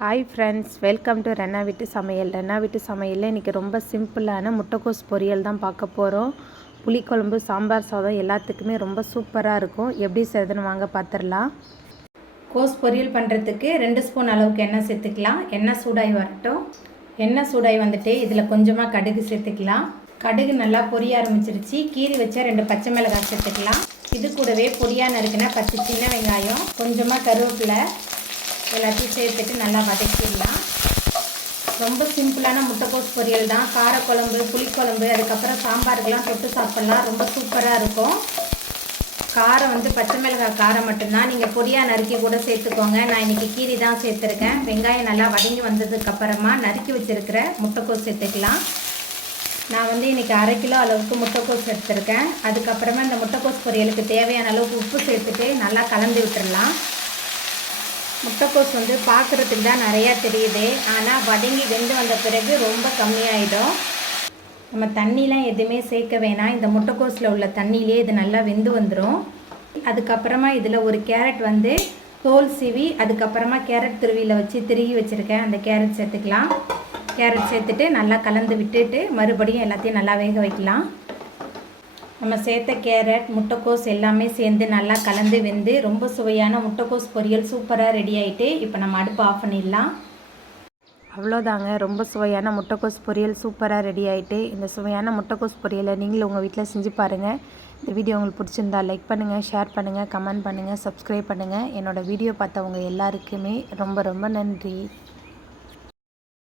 Hi friends, welcome to Renna வீட்டு சமையல். ரென்னா வீட்டு சமையலில் இன்றைக்கி ரொம்ப சிம்பிளான முட்டைக்கோஸ் பொரியல் தான் பார்க்க போகிறோம். புளிக்குழம்பு, சாம்பார் சாதம் எல்லாத்துக்குமே ரொம்ப சூப்பராக இருக்கும். எப்படி செய்யுதுன்னு வாங்க பார்த்துடலாம். கோஸ் பொரியல் பண்ணுறதுக்கு 2 ஸ்பூன் அளவுக்கு எண்ணெய் சேர்த்துக்கலாம். எண்ணெய் சூடாகி வரட்டும். எண்ணெய் சூடாகி வந்துட்டு இதில் கொஞ்சமாக கடுகு சேர்த்துக்கலாம். கடுகு நல்லா பொரிய ஆரம்பிச்சிருச்சு. கீறி வச்ச 2 பச்சை மிளகாய் சேர்த்துக்கலாம். இது கூடவே பொடியாக நறுக்கின 10 சின்ன வெங்காயம், கொஞ்சமாக கருவேப்பிலை எல்லாத்தையும் சேர்த்துட்டு நல்லா வதக்கிடலாம். ரொம்ப சிம்பிளான முட்டைக்கோஸ் பொரியல் தான். காரக்குழம்பு, புளிக்குழம்பு, அதுக்கப்புறம் சாம்பாருக்கெல்லாம் தொட்டு சாப்பிட்லாம். ரொம்ப சூப்பராக இருக்கும். காரம் பச்சை மிளகாய் காரம் மட்டும்தான். நீங்கள் பொடியாக நறுக்கி கூட சேர்த்துக்கோங்க. நான் இன்றைக்கி கீரி தான் சேர்த்துருக்கேன். வெங்காயம் நல்லா வதங்கி வந்ததுக்கப்புறமா நறுக்கி வச்சுருக்கிற முட்டைக்கோஸ் சேர்த்துக்கலாம். நான் இன்றைக்கி 1/2 கிலோ அளவுக்கு முட்டைக்கோஸ் எடுத்துருக்கேன். அதுக்கப்புறமா இந்த முட்டைக்கோஸ் பொரியலுக்கு தேவையான அளவுக்கு உப்பு சேர்த்துட்டு நல்லா கலந்து விட்டுடலாம். முட்டைக்கோஸ் பார்க்குறதுக்கு தான் நிறையா தெரியுது, ஆனால் வதங்கி வெந்து வந்த பிறகு ரொம்ப கம்மியாயிடும். நம்ம தண்ணிலாம் எதுவுமே சேர்க்க வேணாம். இந்த முட்டைக்கோஸில் உள்ள தண்ணியிலே இது நல்லா வெந்து வந்துடும். அதுக்கப்புறமா இதில் ஒரு கேரட் தோல் சீவி, அதுக்கப்புறமா கேரட் துருவியில் வச்சு திருகி வச்சுருக்கேன். அந்த கேரட் சேர்த்துக்கலாம். கேரட் சேர்த்துட்டு நல்லா கலந்து விட்டுட்டு மறுபடியும் எல்லாத்தையும் நல்லா வேக வைக்கலாம். நம்ம சேர்த்த கேரட், முட்டைக்கோஸ் எல்லாமே சேர்ந்து நல்லா கலந்து வெந்து ரொம்ப சுவையான முட்டைக்கோஸ் பொரியல் சூப்பராக ரெடி ஆகிட்டு இப்போ நம்ம அடுப்பு ஆஃப் பண்ணிடலாம். அவ்வளோதாங்க, ரொம்ப சுவையான முட்டைக்கோஸ் பொரியல் சூப்பராக ரெடி ஆகிட்டு. இந்த சுவையான முட்டைக்கோஸ் பொரியலை நீங்களும் உங்கள் வீட்டில் செஞ்சு பாருங்கள். இந்த வீடியோ உங்களுக்கு பிடிச்சிருந்தா லைக் பண்ணுங்கள், ஷேர் பண்ணுங்கள், கமெண்ட் பண்ணுங்கள், சப்ஸ்கிரைப் பண்ணுங்கள். என்னோடய வீடியோ பார்த்தவங்க எல்லாருக்குமே ரொம்ப ரொம்ப நன்றி.